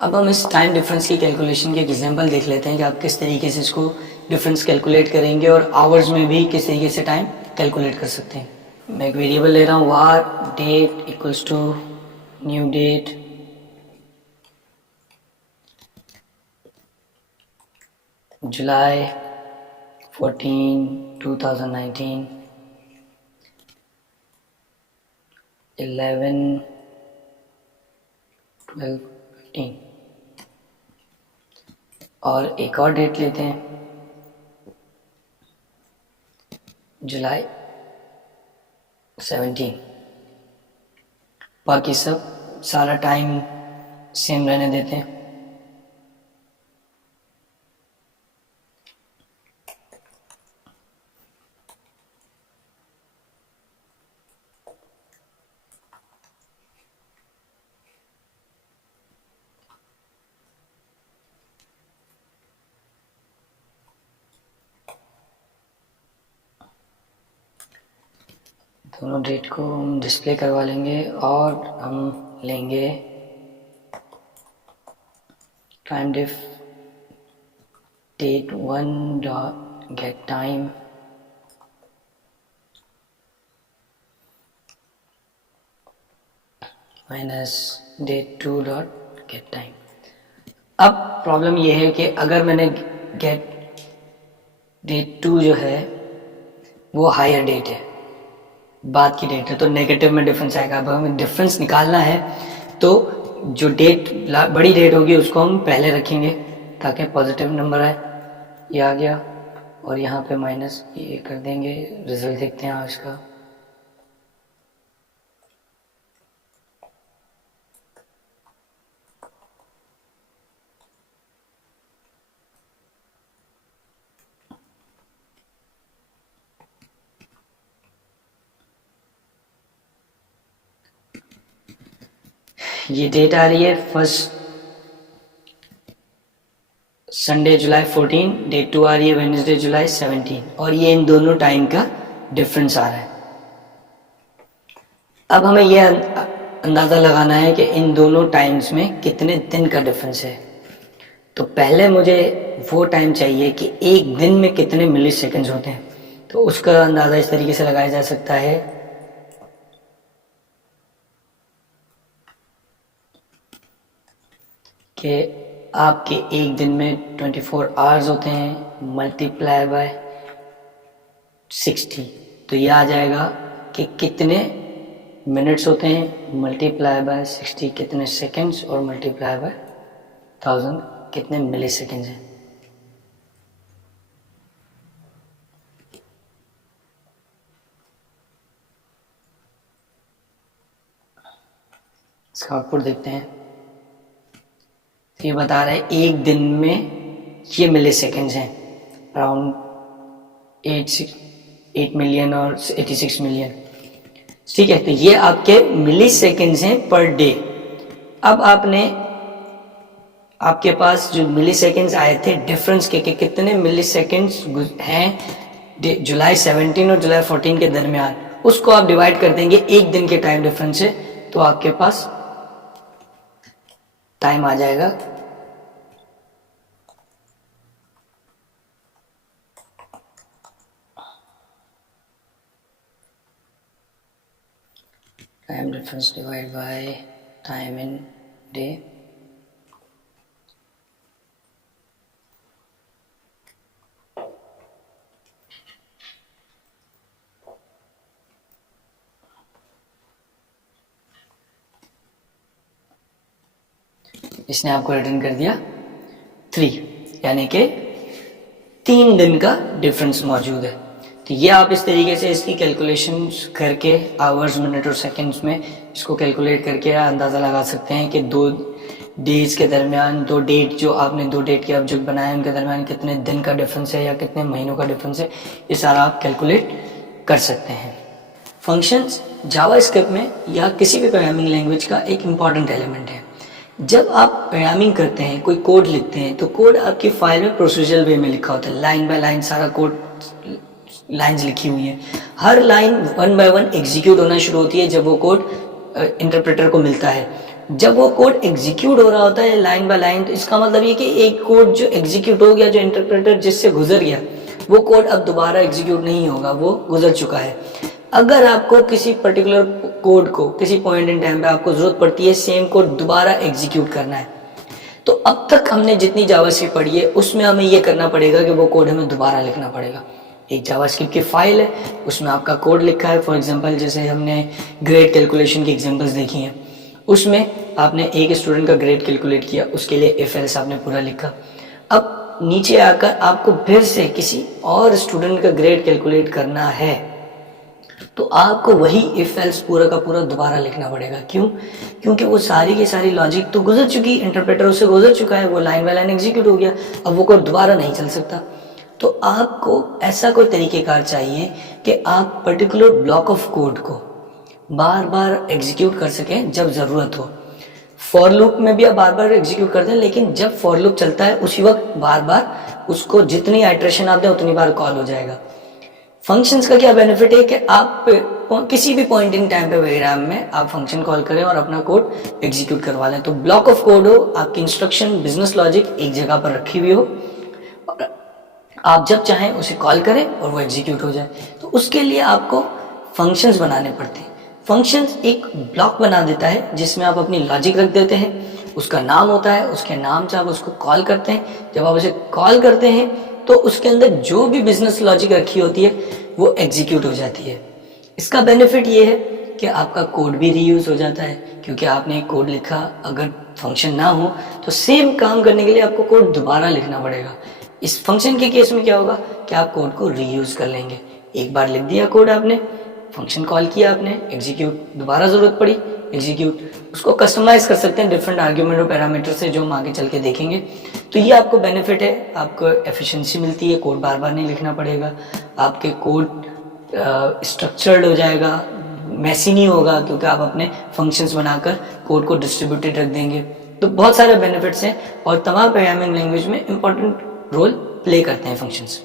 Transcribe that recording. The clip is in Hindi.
अब हम इस टाइम डिफरेंस की कैलकुलेशन के एग्जांपल देख लेते हैं कि आप किस तरीके से इसको डिफरेंस कैलकुलेट करेंगे और आवर्स में भी किस तरीके से टाइम कैलकुलेट कर सकते हैं। मैं एक वेरिएबल ले रहा हूँ var date equals to new date July 14 2019 11 12 15 और एक और डेट लेते हैं जुलाई 17। बाकी सब सारा टाइम सेम रहने देते हैं। दोनों डेट को हम डिस्प्ले करवा लेंगे और हम लेंगे time diff date 1 dot get time minus date 2 dot get time. अब प्रॉब्लम यह है कि अगर मैंने गेट डेट 2 जो है वो हायर डेट है, बाद की डेट है, तो नेगेटिव में डिफरेंस आएगा। अब हमें डिफरेंस निकालना है तो जो डेट बड़ी डेट होगी उसको हम पहले रखेंगे ताकि पॉजिटिव नंबर आए। ये आ गया और यहाँ पे माइनस ये कर देंगे। रिजल्ट देखते हैं आज का। ये डेट आ रही है फर्स्ट संडे जुलाई 14, डेट 2 आ रही है वेडनेसडे जुलाई 17 और ये इन दोनों टाइम का डिफरेंस आ रहा है। अब हमें यह अंदाज़ा लगाना है कि इन दोनों टाइम्स में कितने दिन का डिफरेंस है। तो पहले मुझे वो टाइम चाहिए कि एक दिन में कितने मिली सेकेंड्स होते हैं। तो उसका अंदाज़ा इस तरीके से लगाया जा सकता है कि आपके एक दिन में 24 आवर्स होते हैं मल्टीप्लाई बाय 60। तो ये आ जाएगा कि कितने मिनट्स होते हैं मल्टीप्लाई बाय 60 कितने सेकेंड्स और मल्टीप्लाई बाय 1000 कितने मिली सेकेंड्स हैं। इसका आउटपुट देखते हैं। ये बता रहा है एक दिन में ये मिली सेकेंड्स हैं अराउंड 8 मिलियन और 86 मिलियन। ठीक है, तो ये आपके मिली सेकेंड्स हैं पर डे। अब आपके पास जो मिली सेकेंड्स आए थे डिफरेंस के कितने मिली सेकेंड्स हैं जुलाई 17 और जुलाई 14 के दरमियान, उसको आप डिवाइड कर देंगे एक दिन के टाइम डिफरेंस से, तो आपके पास टाइम आ जाएगा time difference divide by time in day. इसने आपको रिटर्न कर दिया 3, यानी कि 3 दिन का डिफरेंस मौजूद है। तो ये आप इस तरीके से इसकी कैलकुलेशन करके आवर्स मिनट और सेकंड्स में इसको कैलकुलेट करके अंदाज़ा लगा सकते हैं कि 2 डेज के दरमियान, 2 डेट जो आपने 2 डेट के ऑब्जेक्ट बनाए उनके दरमियान कितने दिन का डिफरेंस है या कितने महीनों का डिफरेंस है। ये सारा आप कैलकुलेट कर सकते हैं। फंक्शंस जावास्क्रिप्ट में या किसी भी प्रोग्रामिंग लैंग्वेज का एक इम्पॉर्टेंट एलिमेंट है। जब आप प्रोग्रामिंग करते हैं, कोई कोड लिखते हैं, तो कोड आपकी फाइल में प्रोसीजरल वे में लिखा होता है, लाइन बाय लाइन सारा कोड लाइंस लिखी हुई है। हर लाइन 1 बाय 1 एग्जीक्यूट होना शुरू होती है जब वो कोड इंटरप्रेटर को मिलता है। जब वो कोड एग्जीक्यूट हो रहा होता है लाइन बाय लाइन, तो इसका मतलब ये कि एक कोड जो एग्जीक्यूट हो गया, जो इंटरप्रेटर जिससे गुजर गया, वो कोड अब दोबारा एग्जीक्यूट नहीं होगा, वो गुजर चुका है। अगर आपको किसी पर्टिकुलर कोड को किसी पॉइंट इन टाइम पे आपको जरूरत पड़ती है सेम कोड दोबारा एग्जीक्यूट करना है, तो अब तक हमने जितनी जावास्क्रिप्ट पढ़ी है उसमें हमें ये करना पड़ेगा कि वो कोड हमें दोबारा लिखना पड़ेगा। एक जावास्क्रिप्ट की फाइल है, उसमें आपका कोड लिखा है। फॉर एग्जांपल जैसे हमने ग्रेड कैलकुलेशन की एग्जांपल्स देखी हैं, उसमें आपने एक स्टूडेंट का ग्रेड कैलकुलेट किया, उसके लिए इफ एल्स आपने पूरा लिखा। अब नीचे आकर आपको फिर से किसी और स्टूडेंट का ग्रेड कैलकुलेट करना है, तो आपको वही इफ एल्स पूरा का पूरा दोबारा लिखना पड़ेगा। क्यों? क्योंकि वो सारी की सारी लॉजिक तो गुजर चुकी, इंटरप्रेटर उससे गुजर चुका है, वो लाइन बाय लाइन एग्जीक्यूट हो गया, अब वो कोड दोबारा नहीं चल सकता। तो आपको ऐसा कोई तरीकेकार चाहिए कि आप पर्टिकुलर ब्लॉक ऑफ कोड को बार बार एग्जीक्यूट कर सकें जब ज़रूरत हो। फॉर लूप में भी आप बार बार एग्जीक्यूट करते हैं, लेकिन जब फॉर लूप चलता है उसी वक्त बार बार उसको जितनी आइटरेशन आप दें उतनी बार कॉल हो जाएगा। फंक्शंस का क्या बेनिफिट है कि आप किसी भी पॉइंट इन टाइम पे प्रोग्राम में आप फंक्शन कॉल करें और अपना कोड एग्जीक्यूट करवा लें। तो ब्लॉक ऑफ कोड हो, आपकी इंस्ट्रक्शन, बिजनेस लॉजिक एक जगह पर रखी हुई हो और आप जब चाहें उसे कॉल करें और वो एग्जीक्यूट हो जाए। तो उसके लिए आपको फंक्शंस बनाने पड़ते हैं। फंक्शंस एक ब्लॉक बना देता है जिसमें आप अपनी लॉजिक रख देते हैं, उसका नाम होता है, उसके नाम से आप उसको कॉल करते हैं। जब आप उसे कॉल करते हैं तो उसके अंदर जो भी बिजनेस लॉजिक रखी होती है वो एग्जीक्यूट हो जाती है। इसका बेनिफिट ये है कि आपका कोड भी रीयूज हो जाता है, क्योंकि आपने एक कोड लिखा, अगर फंक्शन ना हो तो सेम काम करने के लिए आपको कोड दोबारा लिखना पड़ेगा। इस फंक्शन के केस में क्या होगा कि आप कोड को रीयूज कर लेंगे। एक बार लिख दिया कोड आपने, फंक्शन कॉल किया आपने, एग्जीक्यूट, दोबारा जरूरत पड़ी एग्जीक्यूट, उसको कस्टमाइज कर सकते हैं डिफरेंट आर्ग्यूमेंट और पैरामीटर से, जो हम आगे चल के देखेंगे। तो ये आपको बेनिफिट है, आपको एफिशिएंसी मिलती है, कोड बार बार नहीं लिखना पड़ेगा, आपके कोड स्ट्रक्चर्ड हो जाएगा, मैसी नहीं होगा, क्योंकि आप अपने फंक्शंस बनाकर कोड को डिस्ट्रीब्यूटेड रख देंगे। तो बहुत सारे बेनिफिट्स हैं और तमाम प्रोग्रामिंग लैंग्वेज में इंपॉर्टेंट रोल प्ले करते हैं फंक्शंस।